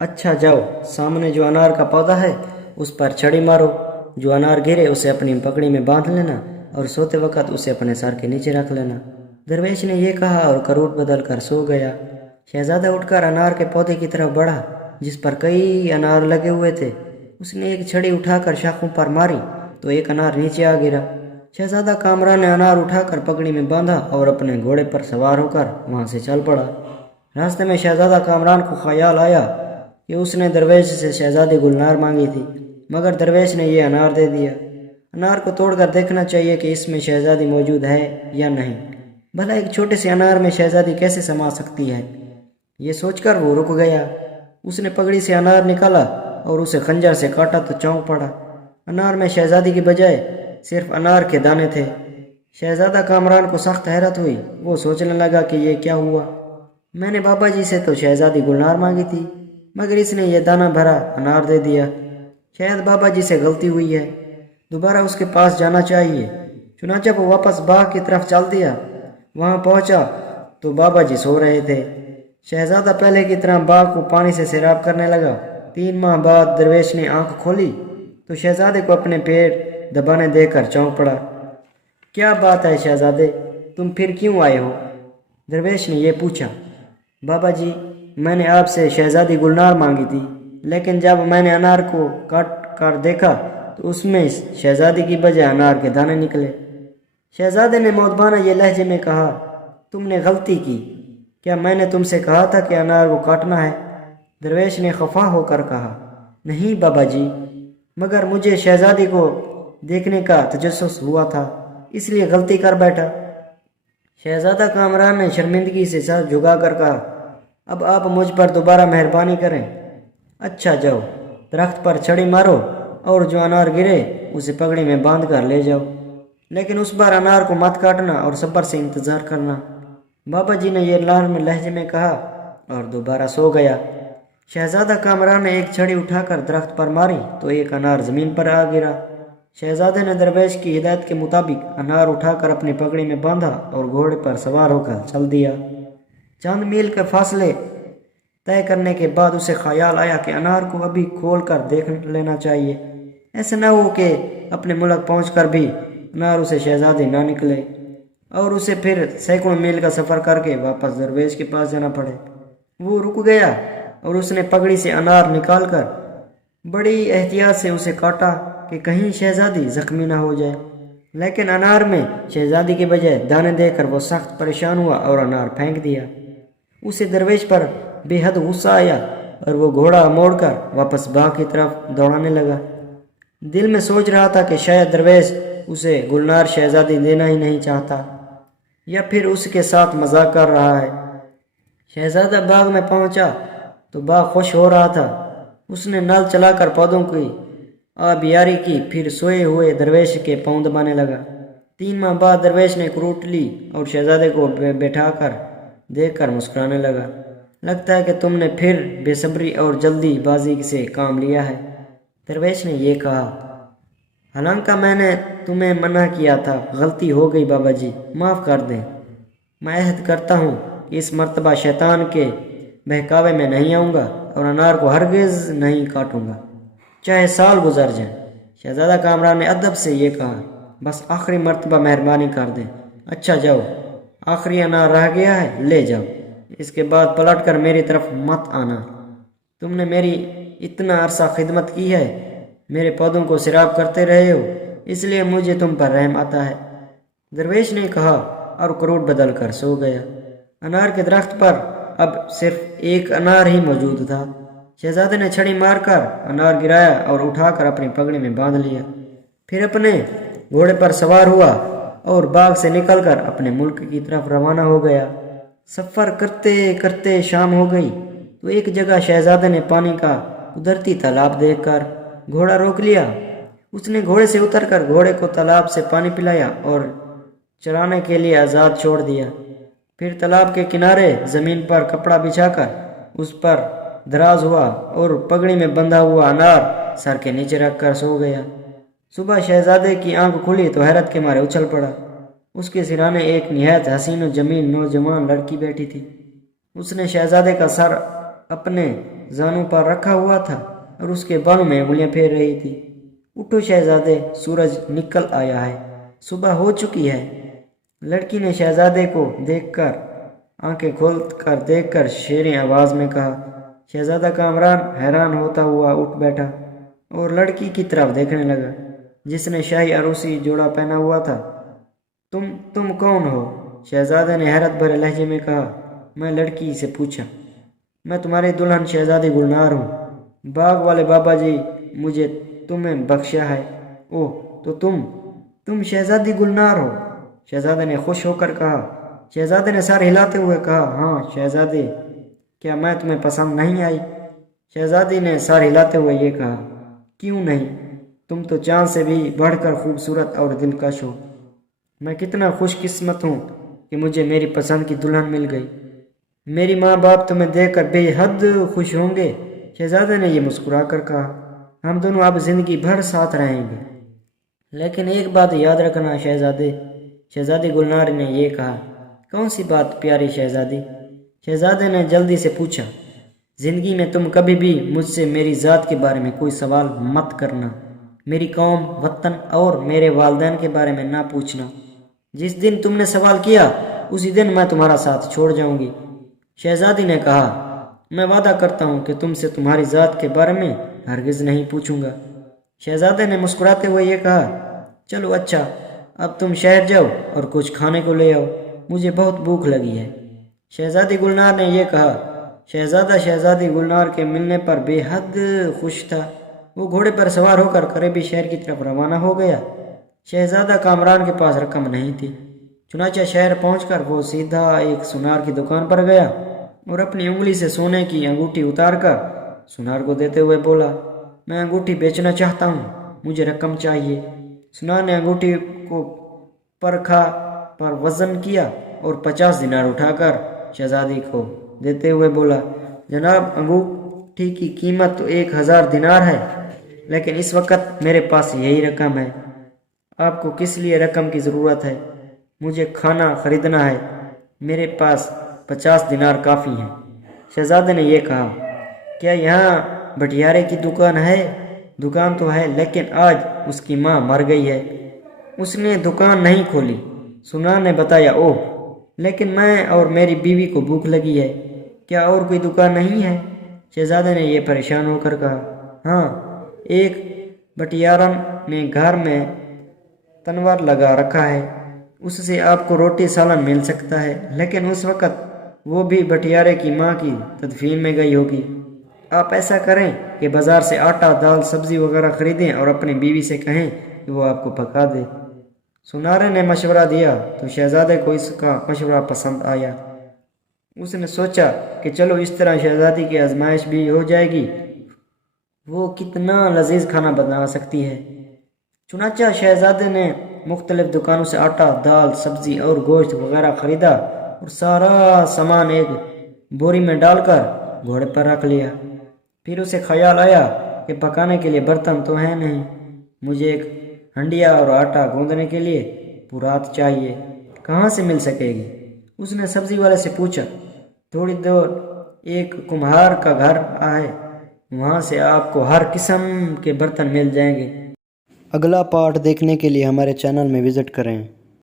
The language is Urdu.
اچھا جاؤ، سامنے جو انار کا پودا ہے اس پر چھڑی مارو، جو انار گرے اسے اپنی پگڑی میں باندھ لینا اور سوتے وقت اسے اپنے سر کے نیچے رکھ لینا۔ درویش نے یہ کہا اور کروٹ بدل کر سو گیا۔ شہزادہ اٹھ کر انار کے پودے کی طرف بڑھا جس پر کئی انار لگے ہوئے تھے۔ اس نے ایک چھڑی اٹھا کر شاخوں پر ماری تو ایک انار نیچے آ گرا۔ شہزادہ کامران نے انار اٹھا کر پگڑی میں باندھا اور اپنے گھوڑے پر سوار ہو کر وہاں سے چل پڑا۔ راستے میں شہزادہ کامران کو خیال آیا کہ اس نے درویش سے شہزادی گلنار مانگی تھی، مگر درویش نے یہ انار دے دیا۔ انار کو توڑ کر دیکھنا چاہیے کہ اس میں شہزادی موجود ہے یا نہیں، بھلا ایک چھوٹے سے انار میں شہزادی کیسے سما سکتی ہے۔ یہ سوچ کر وہ رک گیا۔ اس نے پگڑی سے انار نکالا اور اسے خنجر سے کاٹا تو چونک پڑا۔ انار میں شہزادی کی بجائے صرف انار کے دانے تھے۔ شہزادہ کامران کو سخت حیرت ہوئی۔ وہ سوچنے لگا کہ یہ کیا ہوا، میں نے بابا جی سے تو شہزادی گلنار مانگی تھی، مگر اس نے یہ دانہ بھرا انار دے دیا۔ شاید بابا جی سے غلطی ہوئی ہے، دوبارہ اس کے پاس جانا چاہیے۔ چنانچہ وہ واپس باغ کی طرف چل دیا۔ وہاں پہنچا تو بابا جی سو رہے تھے۔ شہزادہ پہلے کی طرح باغ کو پانی سے سیراب کرنے لگا۔ 3 ماہ بعد درویش نے آنکھ کھولی تو شہزادے کو اپنے پیٹ دبانے دیکھ کر چونک پڑا۔ کیا بات ہے شہزادے، تم پھر کیوں آئے ہو؟ درویش نے یہ پوچھا۔ بابا جی، میں نے آپ سے شہزادی گلنار مانگی تھی، لیکن جب میں نے انار کو کاٹ کر دیکھا تو اس میں شہزادی کی بجائے انار کے دانے نکلے۔ شہزادے نے مؤدبانہ یہ لہجے میں کہا، تم نے غلطی کی، کیا میں نے تم سے کہا تھا کہ انار کو کاٹنا ہے؟ درویش نے خفا ہو کر کہا، نہیں بابا جی، مگر مجھے شہزادی کو دیکھنے کا تجسس ہوا تھا، اس لیے غلطی کر بیٹھا۔ شہزادہ کامران نے شرمندگی سے سر جھکا کر کہا، اب آپ مجھ پر دوبارہ مہربانی کریں۔ اچھا جاؤ، درخت پر چھڑی مارو اور جو انار گرے اسے پگڑی میں باندھ کر لے جاؤ، لیکن اس بار انار کو مت کاٹنا اور صبر سے انتظار کرنا۔ بابا جی نے یہ نرم لہجے میں کہا اور دوبارہ سو گیا۔ شہزادہ کامران نے ایک چھڑی اٹھا کر درخت پر ماری تو ایک انار زمین پر آ گرا۔ شہزادے نے درویش کی ہدایت کے مطابق انار اٹھا کر اپنی پگڑی میں باندھا اور گھوڑے پر سوار ہو کر چل دیا۔ چند میل کے فاصلے طے کرنے کے بعد اسے خیال آیا کہ انار کو ابھی کھول کر دیکھ لینا چاہیے، ایسا نہ ہو کہ اپنے ملک پہنچ کر بھی انار اسے شہزادی نہ نکلے اور اسے پھر سینکڑوں میل کا سفر کر کے واپس درویش کے پاس جانا پڑے۔ وہ رک گیا اور اس نے پگڑی سے انار نکال کر بڑی احتیاط سے اسے کاٹا کہ کہیں شہزادی زخمی نہ ہو جائے، لیکن انار میں شہزادی کے بجائے دانے دیکھ کر وہ سخت پریشان ہوا اور انار پھینک دیا۔ اسے درویش پر بے حد غصہ آیا اور وہ گھوڑا موڑ کر واپس باغ کی طرف دوڑانے لگا۔ دل میں سوچ رہا تھا کہ شاید درویش اسے گلنار شہزادی دینا ہی نہیں چاہتا یا پھر اس کے ساتھ مذاق کر رہا ہے۔ شہزادہ باغ میں پہنچا تو باغ خوش ہو رہا تھا۔ اس نے نل چلا کر پودوں کی آبیاری کی، پھر سوئے ہوئے درویش کے پاؤں دبانے لگا۔ 3 ماہ بعد درویش نے کروٹ لی اور شہزادے کو بیٹھا کر دیکھ کر مسکرانے لگا۔ لگتا ہے کہ تم نے پھر بے صبری اور جلدی بازی سے کام لیا ہے، درویش نے یہ کہا۔ حالانکہ میں نے تمہیں منع کیا تھا، غلطی ہو گئی بابا جی، معاف کر دیں۔ میں عہد کرتا ہوں کہ اس مرتبہ شیطان کے بہکاوے میں نہیں آؤں گا اور انار کو ہرگز نہیں کاٹوں گا، چاہے سال گزر جائیں۔ شہزادہ کامران نے ادب سے یہ کہا، بس آخری مرتبہ مہربانی کر دیں۔ اچھا جاؤ، آخری انار رہ گیا ہے، لے جاؤ، اس کے بعد پلٹ کر میری طرف مت آنا۔ تم نے میری اتنا عرصہ خدمت کی ہے، میرے پودوں کو سیراب کرتے رہے ہو، اس لیے مجھے تم پر رحم آتا ہے، درویش نے کہا اور کروٹ بدل کر سو گیا۔ انار کے درخت پر اب صرف ایک انار ہی موجود تھا۔ شہزادے نے چھڑی مار کر انار گرایا اور اٹھا کر اپنی پگڑی میں باندھ لیا، پھر اپنے گھوڑے پر سوار ہوا اور باغ سے نکل کر اپنے ملک کی طرف روانہ ہو گیا۔ سفر کرتے کرتے شام ہو گئی تو ایک جگہ شہزادے نے پانی کا قدرتی تالاب دیکھ کر گھوڑا روک لیا۔ اس نے گھوڑے سے اتر کر گھوڑے کو تالاب سے پانی پلایا اور چرانے کے لیے آزاد چھوڑ دیا۔ پھر تالاب کے کنارے زمین پر کپڑا بچھا کر اس پر دراز ہوا اور پگڑی میں بندھا ہوا انار سر کے نیچے رکھ کر سو گیا۔ صبح شہزادے کی آنکھ کھلی تو حیرت کے مارے اچھل پڑا۔ اس کے سرانے ایک نہایت حسین و جمیل نوجوان لڑکی بیٹھی تھی۔ اس نے شہزادے کا سر اپنے زانوں پر رکھا ہوا تھا اور اس کے بالوں میں انگلیاں پھیر رہی تھی۔ اٹھو شہزادے، سورج نکل آیا ہے، صبح ہو چکی ہے۔ لڑکی نے شہزادے کو دیکھ کر آنکھیں کھول کر دیکھ کر شیریں آواز میں کہا۔ شہزادہ کامران حیران ہوتا ہوا اٹھ بیٹھا اور لڑکی کی طرف دیکھنے لگا جس نے شاہی عروسی جوڑا پہنا ہوا تھا۔ تم کون ہو؟ شہزادے نے حیرت بھرے لہجے میں کہا۔ میں لڑکی سے پوچھا۔ میں تمہاری دلہن شہزادی گلنار ہوں۔ باغ والے بابا جی مجھے تمہیں بخشا ہے۔ اوہ، تو تم شہزادی گلنار ہو؟ شہزادے نے خوش ہو کر کہا۔ شہزادے نے سر ہلاتے ہوئے کہا، ہاں شہزادے، کیا میں تمہیں پسند نہیں آئی؟ شہزادی نے سر ہلاتے ہوئے یہ کہا، کیوں نہیں؟ تم تو چاند سے بھی بڑھ کر خوبصورت اور دلکش ہو۔ میں کتنا خوش قسمت ہوں کہ مجھے میری پسند کی دلہن مل گئی۔ میری ماں باپ تمہیں دیکھ کر بے حد خوش ہوں گے۔ شہزادے نے یہ مسکرا کر کہا، ہم دونوں اب زندگی بھر ساتھ رہیں گے، لیکن ایک بات یاد رکھنا شہزادے۔ شہزادی گلنار نے یہ کہا۔ کون سی بات پیاری شہزادی؟ شہزادے نے جلدی سے پوچھا۔ زندگی میں تم کبھی بھی مجھ سے میری ذات کے بارے میں کوئی سوال مت کرنا، میری قوم، وطن اور میرے والدین کے بارے میں نہ پوچھنا۔ جس دن تم نے سوال کیا اسی دن میں تمہارا ساتھ چھوڑ جاؤں گی۔ شہزادی نے کہا، میں وعدہ کرتا ہوں کہ تم سے تمہاری ذات کے بارے میں ہرگز نہیں پوچھوں گا۔ شہزادے نے مسکراتے ہوئے یہ کہا، چلو اچھا، اب تم شہر جاؤ اور کچھ کھانے کو لے آؤ، مجھے بہت بھوک لگی ہے۔ شہزادی گلنار نے یہ کہا۔ شہزادہ شہزادی گلنار کے ملنے پر بے حد خوش تھا۔ وہ گھوڑے پر سوار ہو کر قریبی شہر کی طرف روانہ ہو گیا۔ شہزادہ کامران کے پاس رقم نہیں تھی، چنانچہ شہر پہنچ کر وہ سیدھا ایک سونار کی دکان پر گیا اور اپنی انگلی سے سونے کی انگوٹھی اتار کر سونار کو دیتے ہوئے بولا، میں انگوٹھی بیچنا چاہتا ہوں، مجھے رقم چاہیے۔ سونار نے انگوٹھی کو پرکھا پر وزن کیا اور 50 دینار اٹھا کر شہزادی کو دیتے ہوئے بولا، جناب انگوٹھی کی قیمت تو 1000 دینار ہے، لیکن اس وقت میرے پاس یہی رقم ہے۔ آپ کو کس لیے رقم کی ضرورت ہے؟ مجھے کھانا خریدنا ہے، میرے پاس 50 دینار کافی ہیں۔ شہزادے نے یہ کہا، کیا یہاں بٹیارے کی دکان ہے؟ دکان تو ہے، لیکن آج اس کی ماں مر گئی ہے، اس نے دکان نہیں کھولی۔ سونار نے بتایا، اوہ، لیکن میں اور میری بیوی کو بھوک لگی ہے، کیا اور کوئی دکان نہیں ہے؟ شہزادے نے یہ پریشان ہو کر کہا، ہاں، ایک بٹیارن نے گھر میں تنور لگا رکھا ہے، اس سے آپ کو روٹی سالن مل سکتا ہے، لیکن اس وقت وہ بھی بٹیارے کی ماں کی تدفین میں گئی ہوگی۔ آپ ایسا کریں کہ بازار سے آٹا، دال، سبزی وغیرہ خریدیں اور اپنی بیوی سے کہیں کہ وہ آپ کو پکا دے۔ سونارے نے مشورہ دیا تو شہزادے کو اس کا مشورہ پسند آیا۔ اس نے سوچا کہ چلو اس طرح شہزادی کی آزمائش بھی ہو جائے گی، وہ کتنا لذیذ کھانا بنا سکتی ہے۔ چنانچہ شہزادے نے مختلف دکانوں سے آٹا، دال، سبزی اور گوشت وغیرہ خریدا اور سارا سامان ایک بوری میں ڈال کر گھوڑے پر رکھ لیا۔ پھر اسے خیال آیا کہ پکانے کے لیے برتن تو ہیں نہیں، مجھے ایک ہنڈیا اور آٹا گوندنے کے لیے پرات چاہیے، کہاں سے مل سکے گی؟ اس نے سبزی والے سے پوچھا۔ تھوڑی دور ایک کمہار کا گھر ہے، وہاں سے آپ کو ہر قسم کے برتن مل جائیں گے۔ اگلا پارٹ دیکھنے کے لیے ہمارے چینل میں وزٹ کریں۔